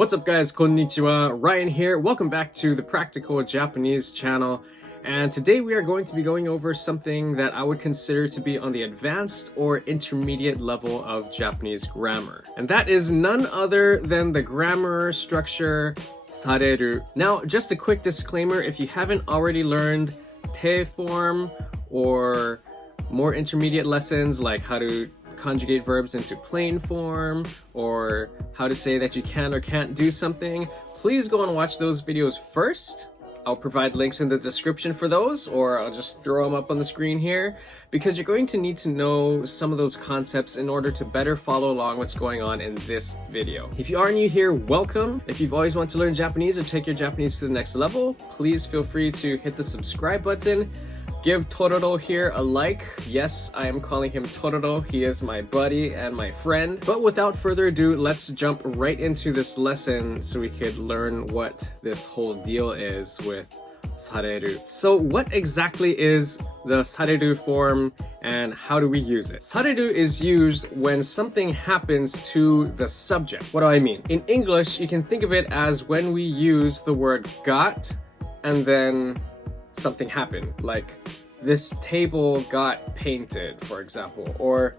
What's up guys, konnichiwa, Ryan here. Welcome back to the Practical Japanese channel. And today we are going to be going over something that I would consider to be on the advanced or intermediate level of Japanese grammar. And that is none other than the grammar structure sareru. Now, just a quick disclaimer, if you haven't already learned te form or more intermediate lessons like how to conjugate verbs into plain form or how to say that you can or can't do something, please go and watch those videos first. I'll provide links in the description for those, or I'll just throw them up on the screen here, because you're going to need to know some of those concepts in order to better follow along what's going on in this video. If you are new here, welcome. If you've always wanted to learn Japanese or take your Japanese to the next level, please feel free to hit the subscribe button. Give Tororo here a like. Yes, I am calling him Tororo. He is my buddy and my friend. But without further ado, let's jump right into this lesson so we could learn what this whole deal is with sareru. So what exactly is the sareru form and how do we use it? Sareru is used when something happens to the subject. What do I mean? In English, you can think of it as when we use the word got and then something happened, like this table got painted, for example, or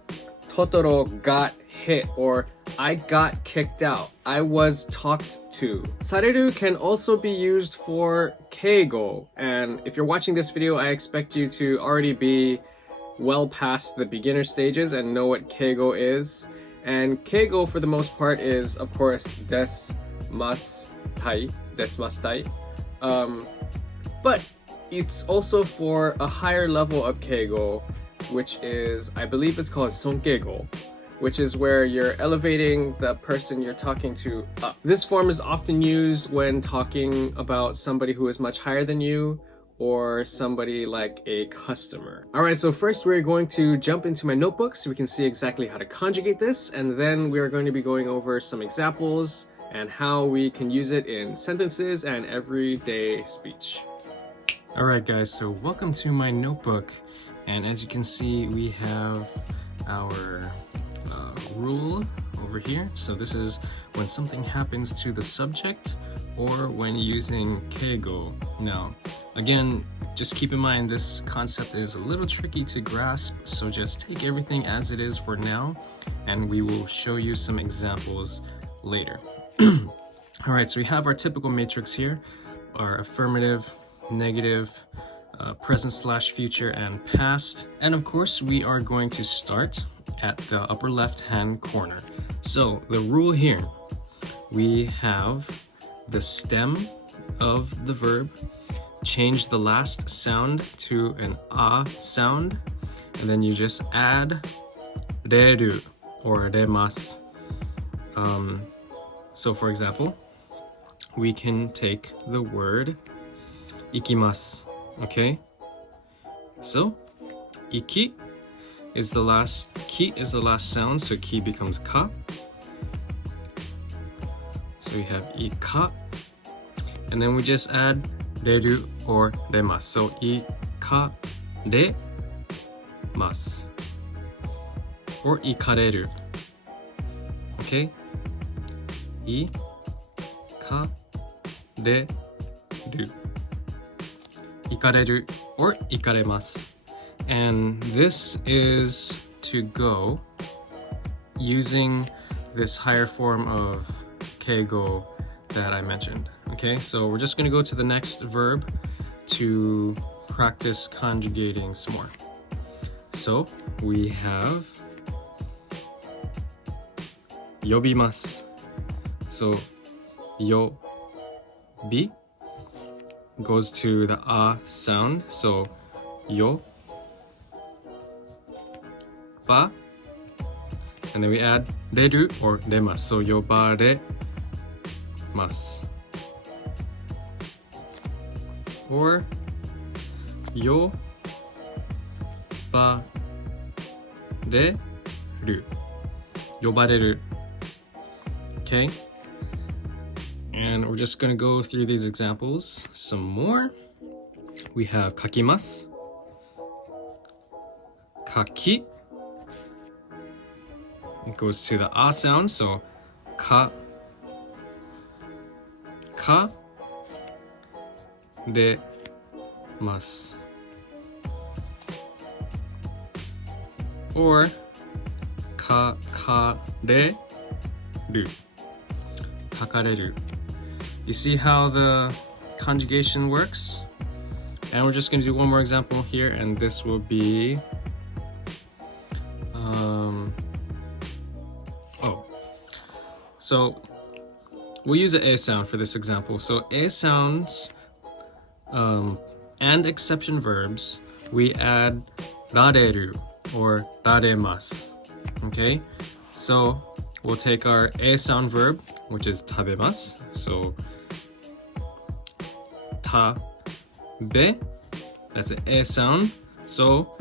Totoro got hit, or I got kicked out, I was talked to. Sareru can also be used for keigo, and if you're watching this video, I expect you to already be well past the beginner stages and know what keigo is. And keigo for the most part is, of course, desmastai. But it's also for a higher level of keigo, which is, I believe it's called sonkeigo, which is where you're elevating the person you're talking to up. This form is often used when talking about somebody who is much higher than you or somebody like a customer. Alright, so first we're going to jump into my notebook so we can see exactly how to conjugate this, and then we are going to be going over some examples and how we can use it in sentences and everyday speech. Alright guys, so welcome to my notebook, and as you can see we have our rule over here. So this is when something happens to the subject or when using keigo. Now again, just keep in mind this concept is a little tricky to grasp, so just take everything as it is for now and we will show you some examples later. Alright, so we have our typical matrix here, our affirmative, negative, present/future, and past. And of course, we are going to start at the upper left-hand corner. So the rule here, we have the stem of the verb, change the last sound to an a sound, and then you just add reru or remasu. So for example, we can take the word ikimasu, okay? So, iki is the last, ki is the last sound, so ki becomes ka. So we have ika, and then we just add reru or remasu. So, ikaremasu or ikareru, okay? Ikareru or ikaremasu. And this is to go using this higher form of keigo that I mentioned. Okay, so we're just going to go to the next verb to practice conjugating some more. So we have yobimasu. So yobi goes to the a sound, so yo, ba, and then we add reru or remasu, so yobaremasu, or yobareru, okay? And we're just going to go through these examples some more. We have kakimasu, kaki, it goes to the a sound, so ka かれます or 書かれる 書かれる You see how the conjugation works? And we're just going to do one more example here, and this will be so we'll use the A sound for this example. So A sounds and exception verbs, we add rareru or raremasu. Okay, so we'll take our A sound verb, which is tabemasu. So tabe, that's an A sound. So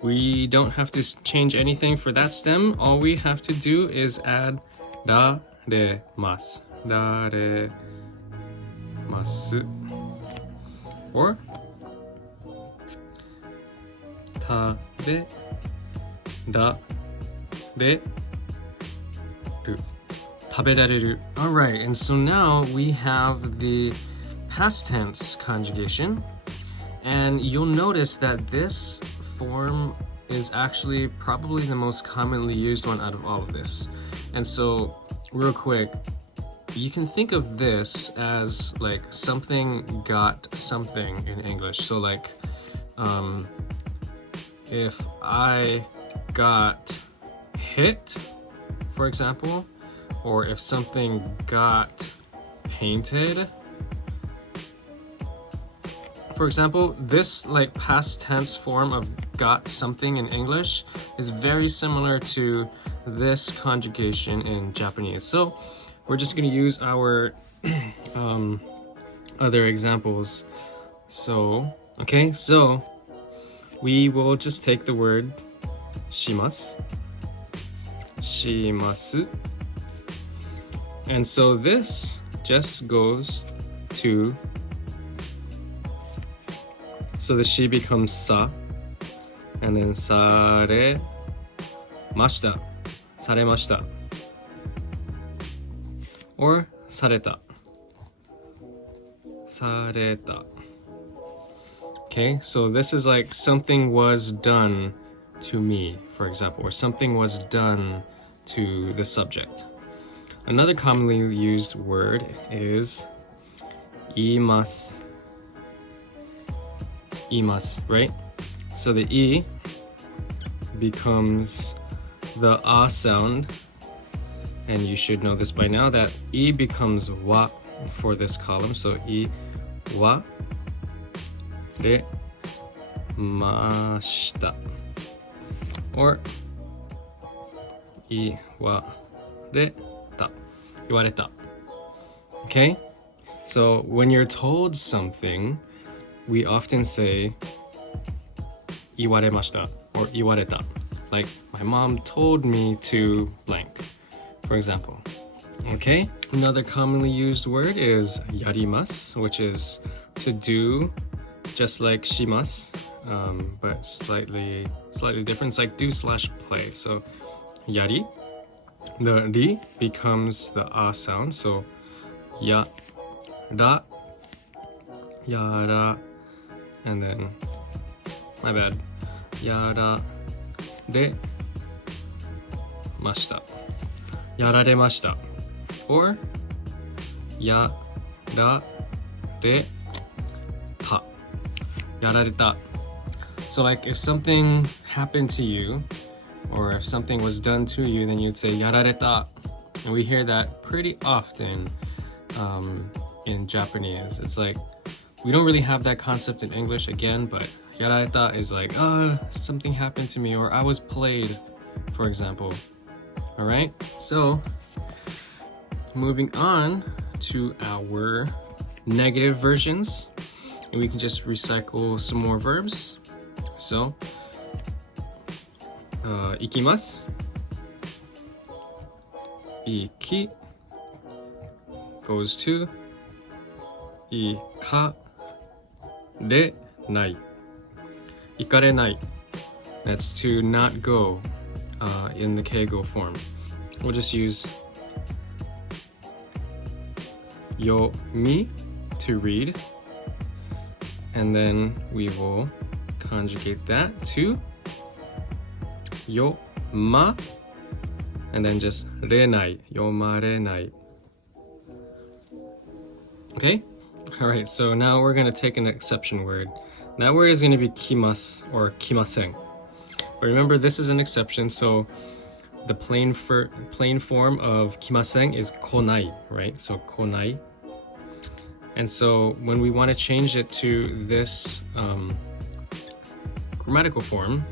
we don't have to change anything for that stem. All we have to do is add raremasu. Raremasu. Or tabe rareru. Taberareru. All right, and so now we have the past tense conjugation, and you'll notice that this form is actually probably the most commonly used one out of all of this. And so real quick, you can think of this as like something got something in English. So like if I got hit, for example, or if something got painted, for example, this like past tense form of got something in English is very similar to this conjugation in Japanese. So we're just going to use our other examples. So, okay, so we will just take the word shimasu. Shimasu. And so this just goes to, so the shi becomes sa, and then saremashita. Saremashita. Or sareta. Sareta. Okay, so this is like something was done to me, for example, or something was done to the subject. Another commonly used word is iimasu. Iimasu, right? So the e becomes the a sound, and you should know this by now that e becomes wa for this column. So i wa re mashita, or i wa re ta, 言われた. Okay, so when you're told something, we often say 言われました or 言われた. Like, my mom told me to blank, for example. Okay, another commonly used word is yarimasu, which is to do, just like shimasu, but slightly different. It's like do / play. So yari, the ri becomes the a sound. So ya, ra, yara, and then, my bad, yara de mashita. Yararemashita. Or yarare ta. Yarareta. So like if something happened to you, or if something was done to you, then you'd say yarareta. And we hear that pretty often in Japanese. It's like, we don't really have that concept in English again, but yarareta is like, something happened to me, or I was played, for example. All right, so moving on to our negative versions, and we can just recycle some more verbs. So, 行きます。行き goes to 行かれない。行かれない. That's to not go in the keigo form. We'll just use yomi, to read. And then we will conjugate that to yoma, and then just renai, yomarenai. Okay? Alright, so now we're going to take an exception word. That word is going to be kimasu or kimasen. But remember, this is an exception, so the plain form of kimasen is konai, right? So konai. And so when we want to change it to this grammatical form,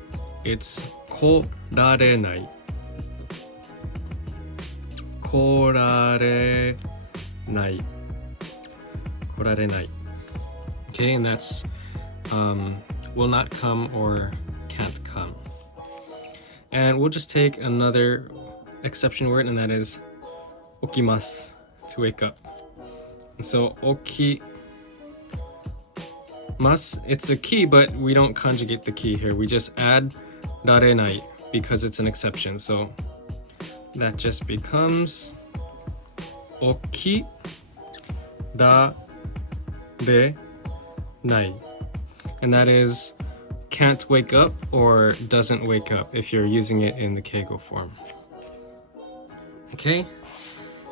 it's korarenai. Korarenai. Korarenai. Okay, and that's will not come or can't come. And we'll just take another exception word, and that is okimasu, to wake up. And so okimasu, it's a key, but we don't conjugate the key here. We just add rarenai because it's an exception. So that just becomes okirarenai. And that is can't wake up or doesn't wake up if you're using it in the keigo form. Okay?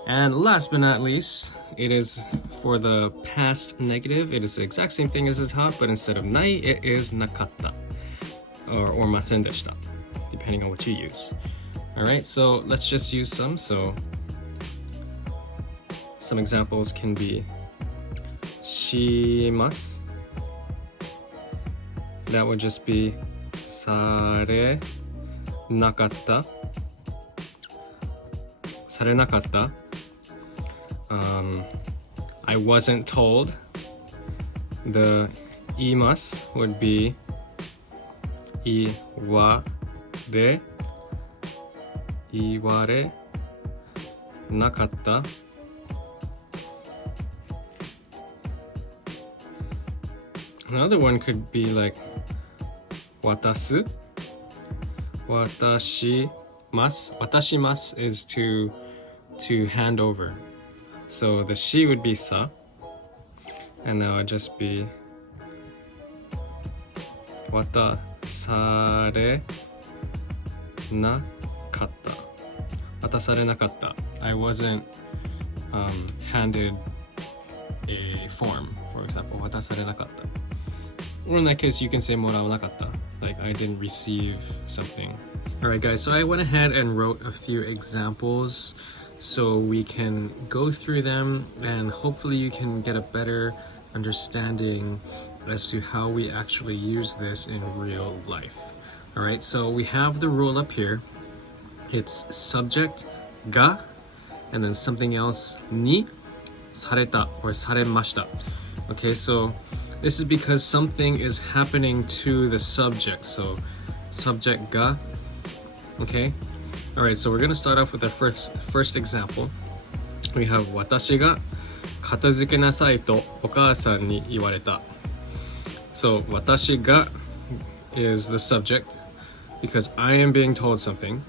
And last but not least, it is for the past negative. It is the exact same thing as the top, but instead of nai, it is nakatta or masen deshita, depending on what you use. Alright, so let's just use some. So some examples can be shimasu. That would just be sare nakatta. Sare nakatta. I wasn't told. The imasu would be iware nakatta. Another one could be like watasu. Watashimasu. Watashimasu is to hand over. So the shi would be sa, and that would just be watasare nakatta. Watasare nakatta. I wasn't handed a form, for example. Watasare nakatta. Or in that case, you can say morau nakatta, like I didn't receive something. Alright guys, so I went ahead and wrote a few examples so we can go through them and hopefully you can get a better understanding as to how we actually use this in real life. Alright, so we have the rule up here. It's subject ga, and then something else ni, sareta or saremashita. Okay, so this is because something is happening to the subject. So subject ga. Okay. Alright, so we're gonna start off with our first example. We have 私が片付けなさいとお母さんに言われた. So 私が is the subject because I am being told something.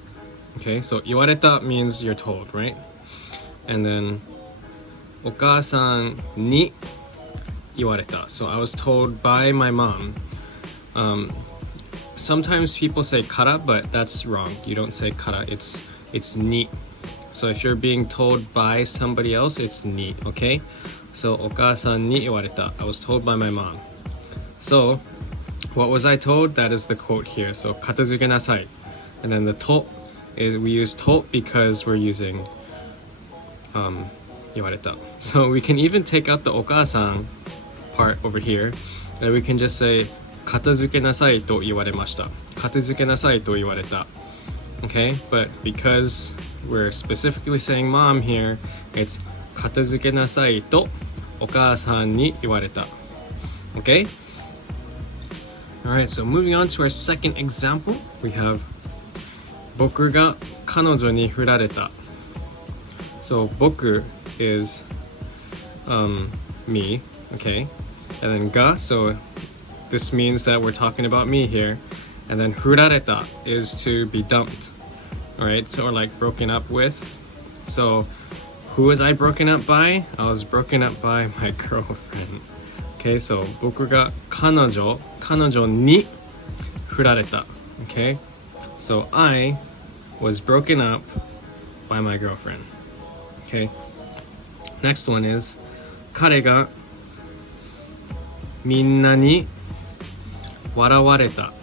Okay, so 言われた means you're told, right? And then お母さんに言われた. So I was told by my mom. Sometimes people say kara, but that's wrong. You don't say kara, it's ni. So if you're being told by somebody else, it's ni, okay? So お母さんに言われた. I was told by my mom. So what was I told? That is the quote here. So 片付けなさい. And then the to is, we use to because we're using 言われた. So we can even take out the お母さん part over here, and we can just say 片付けなさいと言われました. 片付けなさいと言われた. Okay, but because we're specifically saying mom here, it's 片付けなさいとお母さんに言われた. Okay? Alright, so moving on to our second example, we have 僕が彼女に振られた. So 僕 is me, okay? And then ga, so this means that we're talking about me here. And then 振られた is to be dumped. Alright, so or like broken up with. So Who was I broken up by? I was broken up by my girlfriend. Okay, so 僕が彼女に振られた. Okay, so I was broken up by my girlfriend. Okay, next one is 彼がみんなに笑われた.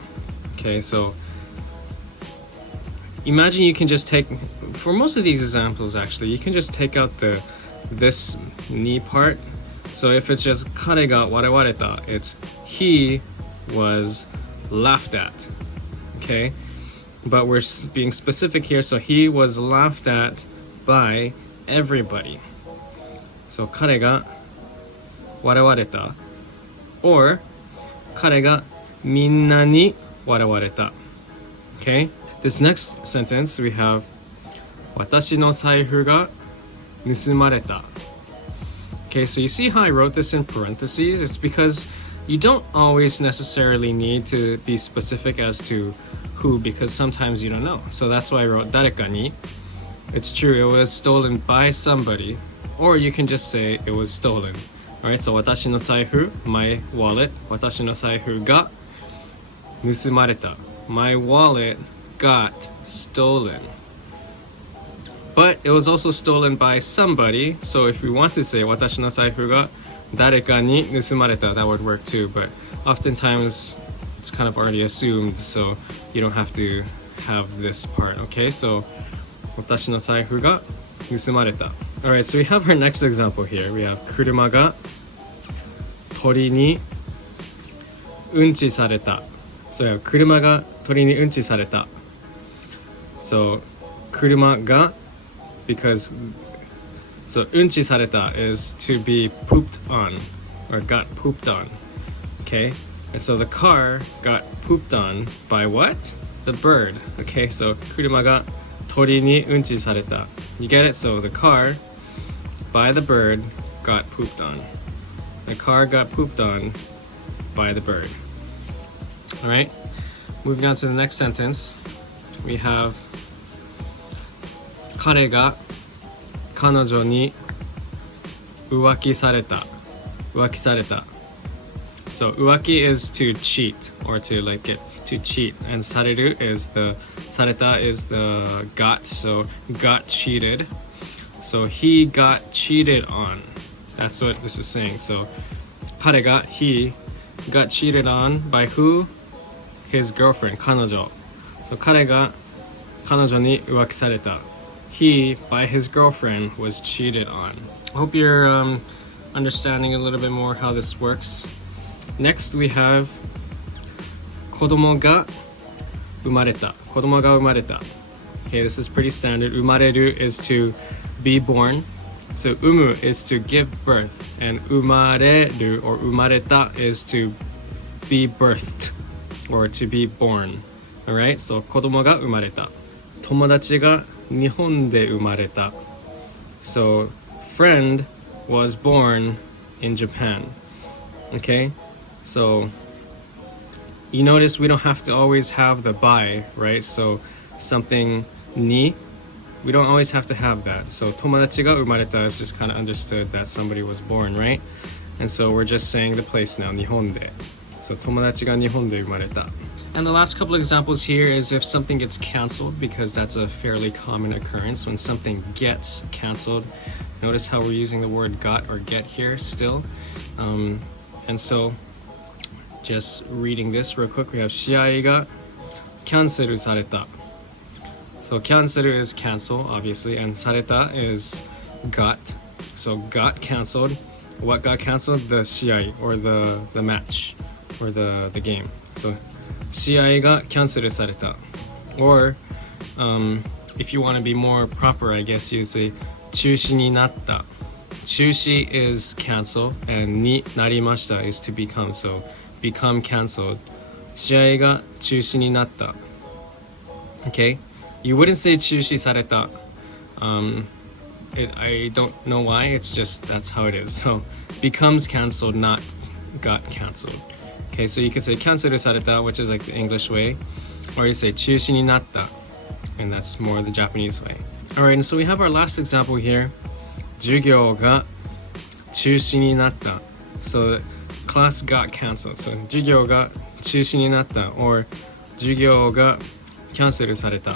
Okay, so imagine you can just take, for most of these examples actually, you can just take out this ni part. So if it's just 彼が笑われた, it's he was laughed at. Okay, but we're being specific here, so he was laughed at by everybody. So 彼が笑われた or 彼がみんなに笑われた. Okay, this next sentence we have 私の財布が盗まれた. Okay, so you see how I wrote this in parentheses? It's because you don't always necessarily need to be specific as to who, because sometimes you don't know. So that's why I wrote 誰かに. It's true, it was stolen by somebody, or you can just say it was stolen. Alright, so 私の財布, my wallet, 私の財布が盗まれた. My wallet got stolen. But it was also stolen by somebody, so if we want to say 私の財布が誰かに盗まれた, that would work too, but oftentimes it's kind of already assumed, so you don't have to have this part. Okay, so 私の財布が盗まれた. Alright, so we have our next example here. We have 車が鳥にうんちされた. So we have 車が鳥にうんちされた. So 車が, because so うんちされた is to be pooped on or got pooped on. Okay, and so the car got pooped on by what? The bird. Okay, so 車が鳥にうんちされた. You get it? So the car by the bird got pooped on. The car got pooped on by the bird. Alright, moving on to the next sentence. We have 彼が彼女に浮気された. 浮気された. So 浮気 is to cheat or to like get to cheat, and される is the された is the got, so got cheated. So he got cheated on. That's what this is saying. So 彼が he got cheated on by who? His girlfriend, 彼女. So 彼が彼女に浮気された. He, by his girlfriend, was cheated on. I hope you're understanding a little bit more how this works. Next we have 子供が生まれた. 子供が生まれた. Okay, this is pretty standard. 生まれる is to be born. So 産む is to give birth, and 生まれる or 生まれた is to be birthed or to be born. Alright, so 子供が生まれた. 友達が日本で生まれた. So friend was born in Japan. Okay, so you notice we don't have to always have the by, right? So something ni, we don't always have to have that. So 友達が生まれた is just kind of understood that somebody was born, right? And so we're just saying the place now, 日本で. So 友達が日本で生まれた. And the last couple of examples here is if something gets canceled, because that's a fairly common occurrence when something gets canceled. Notice how we're using the word got or get here still. And so just reading this real quick, we have 試合がキャンセルされた. So cancel is cancel, obviously, and された is got. So got canceled. What got canceled? The 試合 or the match or the game. So 試合がキャンセルされた. Or if you want to be more proper, I guess you say 中止になった. 中止 is cancel, and になりました is to become. So become canceled. 試合が中止になった. Okay? You wouldn't say 中止された. I don't know why, it's just that's how it is. So becomes canceled, not got canceled. Okay, so you could say キャンセルされた, which is like the English way, or you say 中止になった, and that's more the Japanese way. Alright, and so we have our last example here. 授業が中止になった。So class got canceled. So 授業が中止になった or 授業がキャンセルされた。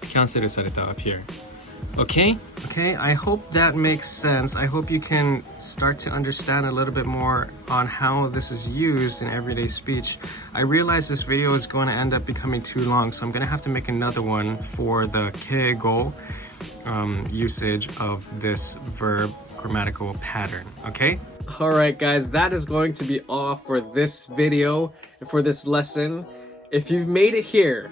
キャンセルされた up here. Okay? Okay, I hope that makes sense. I hope you can start to understand a little bit more on how this is used in everyday speech. I realize this video is going to end up becoming too long, so I'm going to have to make another one for the keigo usage of this verb grammatical pattern. Okay? Alright guys, that is going to be all for this video, for this lesson. If you've made it here,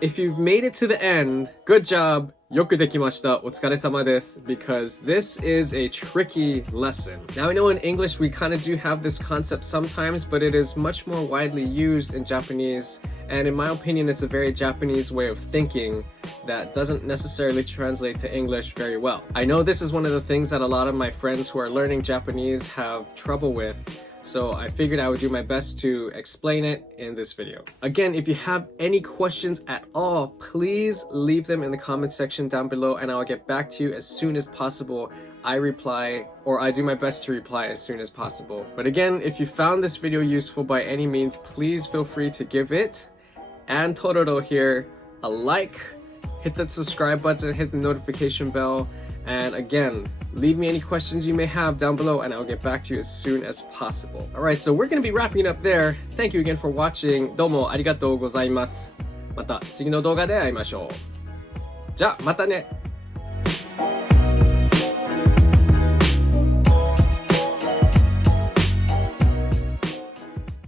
if you've made it to the end, good job. よくできました。お疲れ様です。Because this is a tricky lesson. Now I know in English we kind of do have this concept sometimes, but it is much more widely used in Japanese. And in my opinion, it's a very Japanese way of thinking that doesn't necessarily translate to English very well. I know this is one of the things that a lot of my friends who are learning Japanese have trouble with. So I figured I would do my best to explain it in this video. Again, if you have any questions at all, please leave them in the comment section down below and I'll get back to you as soon as possible. I reply, or I do my best to reply as soon as possible. But again, if you found this video useful by any means, please feel free to give it, and Tororo here, a like, hit that subscribe button, hit the notification bell, and again, leave me any questions you may have down below and I'll get back to you as soon as possible. Alright, so we're going to be wrapping it up there. Thank you again for watching. どうもありがとうございます。また次の動画で会いましょう。じゃあまたね。